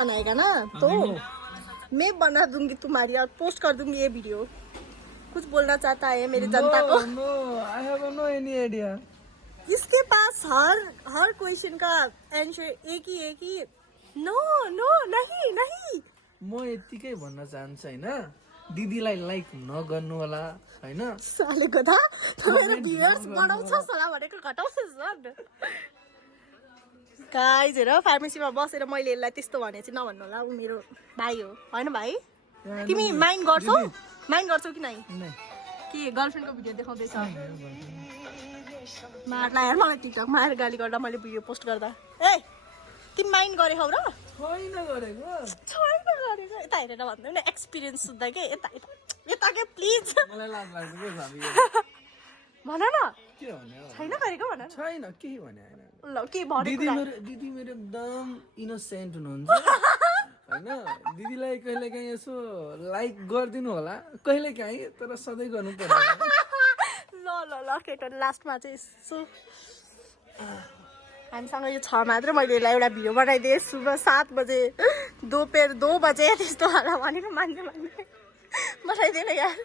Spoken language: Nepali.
बनाएगा ना तो मैं बना दूंगी तुम्हारी और पोस्ट कर दूंगी ये वीडियो। कुछ बोलना चाहता है मेरी जनता को? No I have no any idea. इसके पास हर क्वेश्चन का आंसर एक ही नो नो नहीं नहीं। म यतिकै भन्न चाहन्छु हैन, दिदीलाई लाइक नगर्नु होला हैन। सालेको त मेरो भ्युअर्स बढाउँछ साला भनेको घटाउँछस् झन्। गाइज हेर फार्मेसीमा बसेर मैले यसलाई त्यस्तो भने चाहिँ नभन्नु होला, ऊ मेरो भाइ हो होइन भाइ? तिमी माइन्ड गर्छौ कि नै? के गर्लफ्रेन्डको भिडियो देखाउँदैछ? मार्ला यार मलाई टिकटकमा आएर गाली गर्दा मैले भिडियो पोस्ट गर्दा। ए तिमी माइन्ड गरेछौ र? छैन गरेको। यता हेरेर भन्दै न एक्सपिरियन्स सुन्दा के यता के प्लिज। मलाई लाज लाग्छ के भाबी। भन न के भने? छैन गरेको भन। छैन केही भने हैन। ल के भनेको? दिदी मेरो एकदम इनोसेन्ट हुनुहुन्छ हैन। दिदीलाई कहिलेकाहीँ यसो लाइक गरिदिनु होला कहिलेकाहीँ, तर सधैँ गर्नु पर्दैन। ल केटा लास्टमा चाहिँ यसो हामीसँग यो 6 मात्र मैले यसलाई एउटा भिडियो बनाइदिएँ सुबह 7 बजे दोपहर 2 बजे त्यस्तो होला भनेर मान्ने बनाइदिएन यार।